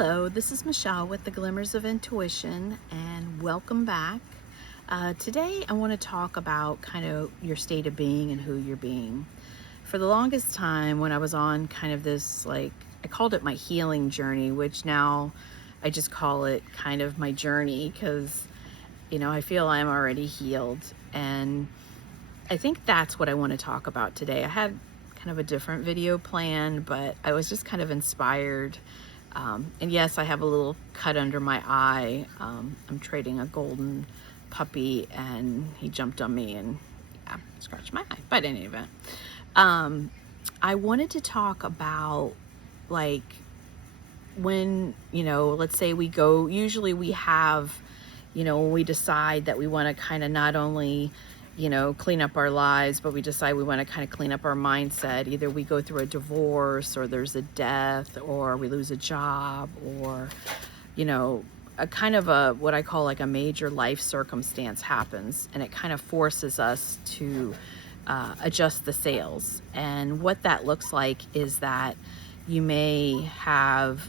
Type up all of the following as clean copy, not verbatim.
Hello, this is Michelle with the Glimmers of Intuition, and welcome back. Today I want to talk about kind of your state of being and who you're being. For the longest time, when I was on kind of this, I called it my healing journey, which now I just call it kind of my journey because, I feel I'm already healed. And I think that's what I want to talk about today. I had kind of a different video planned, but I was just kind of inspired. And yes, I have a little cut under my eye. I'm trading a golden puppy and he jumped on me and scratched my eye. But in any event, I wanted to talk about when, let's say usually we have, when we decide that we want to kind of not only clean up our lives, but we decide we want to kind of clean up our mindset. Either we go through a divorce, or there's a death, or we lose a job, or, a kind of what I call a major life circumstance happens, and it kind of forces us to adjust the sails. And what that looks like is that you may have,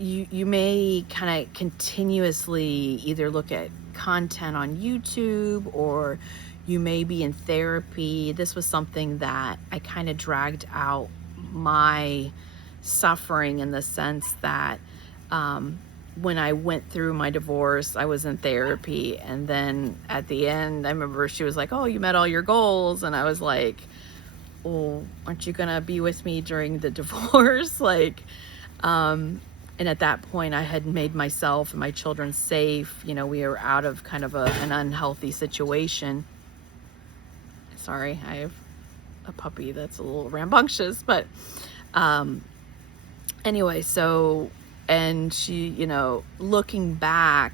you may kind of continuously either look at content on YouTube, or you may be in therapy. This was something that I kind of dragged out my suffering, in the sense that when I went through my divorce, I was in therapy, and then at the end I remember she was like, "Oh, you met all your goals," and I was like, "Well, aren't you gonna be with me during the divorce?" And at that point, I had made myself and my children safe. We were out of kind of an unhealthy situation. Sorry, I have a puppy that's a little rambunctious, but anyway, and she, looking back,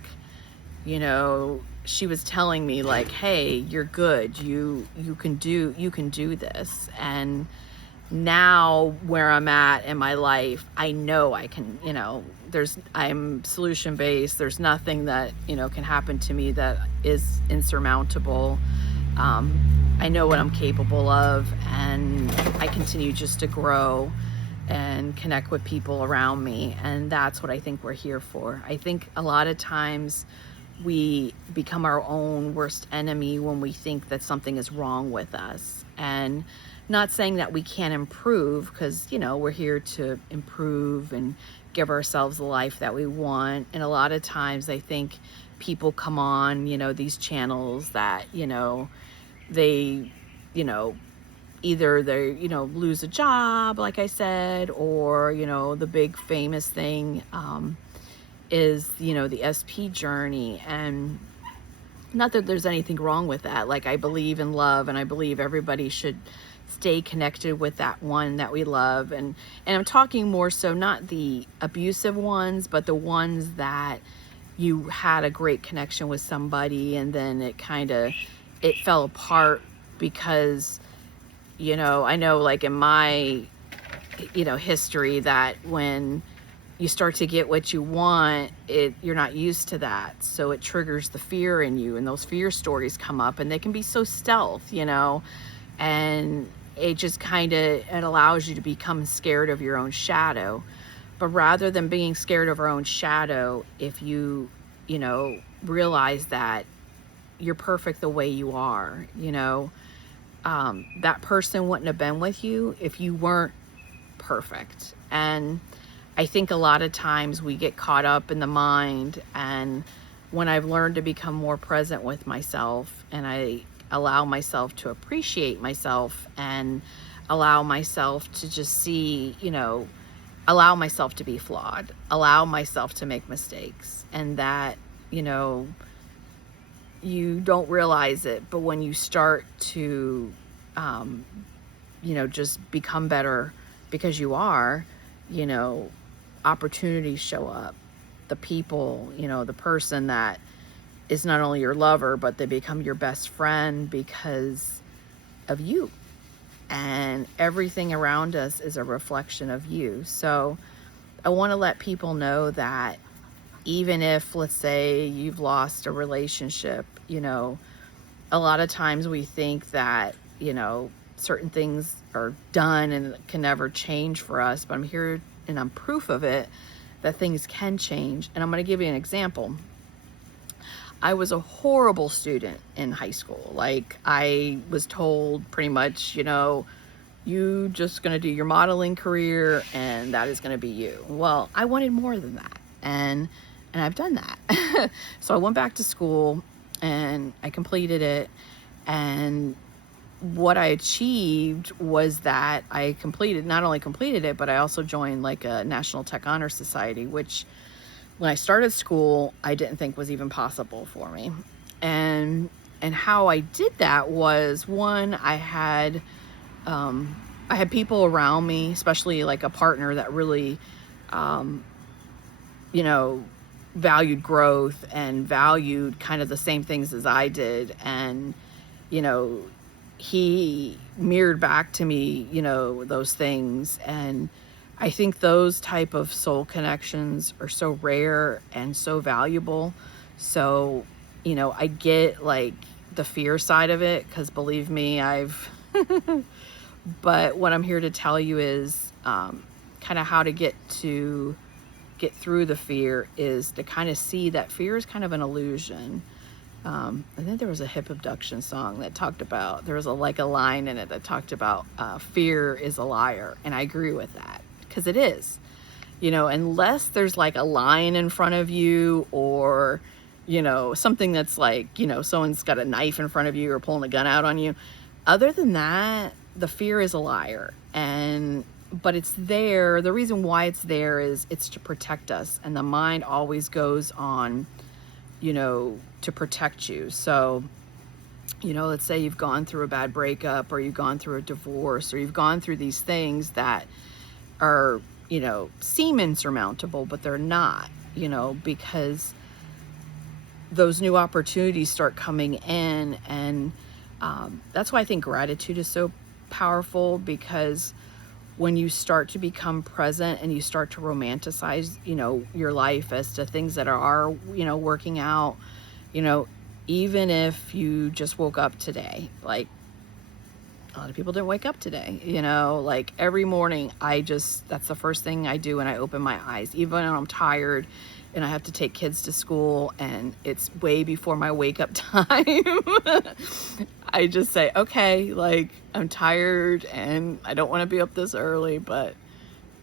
she was telling me "Hey, you're good. You can do this." And now where I'm at in my life, I know I can, I'm solution based. There's nothing that, can happen to me that is insurmountable. I know what I'm capable of, and I continue just to grow and connect with people around me. And that's what I think we're here for. I think a lot of times we become our own worst enemy when we think that something is wrong with us. And not saying that we can't improve, because, we're here to improve and give ourselves the life that we want. And a lot of times I think people come on, these channels that, they, either they, lose a job, like I said, or, the big famous thing is, the SP journey. And not that there's anything wrong with that. I believe in love, and I believe everybody should stay connected with that one that we love. And I'm talking more so not the abusive ones, but the ones that you had a great connection with somebody, and then it fell apart because, I know in my, history, that when you start to get what you want, you're not used to that. So it triggers the fear in you, and those fear stories come up, and they can be so stealth, and it just it allows you to become scared of your own shadow. But rather than being scared of our own shadow, if you, realize that you're perfect the way you are, that person wouldn't have been with you if you weren't perfect. And I think a lot of times we get caught up in the mind. And when I've learned to become more present with myself, and I allow myself to appreciate myself, and allow myself to just see, allow myself to be flawed, allow myself to make mistakes, and that, you don't realize it, but when you start to, just become better because you are, opportunities show up. The people, the person that is not only your lover, but they become your best friend because of you. And everything around us is a reflection of you. So I want to let people know that even if, let's say, you've lost a relationship, a lot of times we think that, certain things are done and can never change for us, but I'm here and I'm proof of it, that things can change. And I'm going to give you an example. I was a horrible student in high school. Like, I was told pretty much, you just going to do your modeling career and that is going to be you. Well, I wanted more than that. And I've done that. So I went back to school and I completed it. And what I achieved was that I not only completed it, but I also joined like a National Tech Honor Society, which when I started school, I didn't think was even possible for me. And how I did that was, one, I had people around me, especially like a partner that really, valued growth and valued kind of the same things as I did. And, he mirrored back to me, those things. And I think those type of soul connections are so rare and so valuable. So, I get like the fear side of it, because believe me, but what I'm here to tell you is kind of how to get through the fear is to kind of see that fear is kind of an illusion. I think there was a hip abduction song that talked about, there was a line in it that talked about fear is a liar. And I agree with that, because it is, unless there's like a lion in front of you, or, something that's like, someone's got a knife in front of you or pulling a gun out on you. Other than that, the fear is a liar. But it's there. The reason why it's there is it's to protect us. And the mind always goes on, to protect you. So, let's say you've gone through a bad breakup, or you've gone through a divorce, or you've gone through these things that are, seem insurmountable, but they're not, because those new opportunities start coming in. And that's why I think gratitude is so powerful, because when you start to become present and you start to romanticize, your life as to things that are, working out, even if you just woke up today, like a lot of people didn't wake up today, like every morning, that's the first thing I do when I open my eyes, even when I'm tired and I have to take kids to school and it's way before my wake up time. I just say, okay, like I'm tired and I don't want to be up this early, but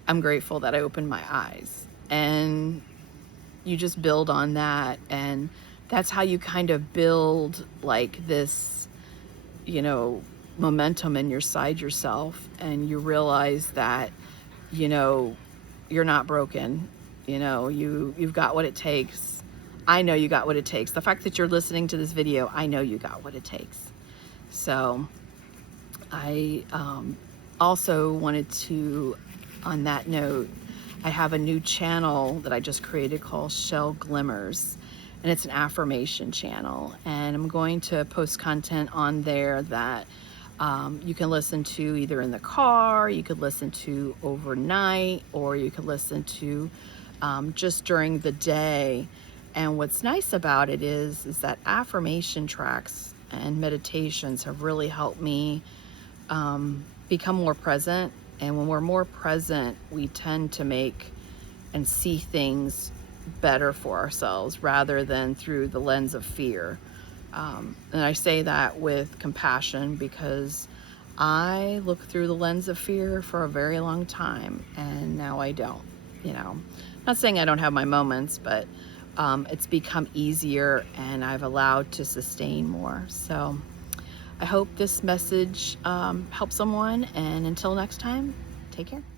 I'm grateful that I opened my eyes. And you just build on that. And that's how you kind of build like this, momentum in yourself. And you realize that, you're not broken. You've got what it takes. I know you got what it takes. The fact that you're listening to this video, I know you got what it takes. So I also wanted to, on that note, I have a new channel that I just created called Shell Glimmers, and it's an affirmation channel. And I'm going to post content on there that you can listen to either in the car, you could listen to overnight, or you could listen to just during the day. And what's nice about it is that affirmation tracks and meditations have really helped me become more present. And when we're more present, we tend to make and see things better for ourselves rather than through the lens of fear. And I say that with compassion, because I looked through the lens of fear for a very long time, and now I don't. Not saying I don't have my moments, but it's become easier and I've allowed to sustain more. So I hope this message helps someone, and until next time, take care.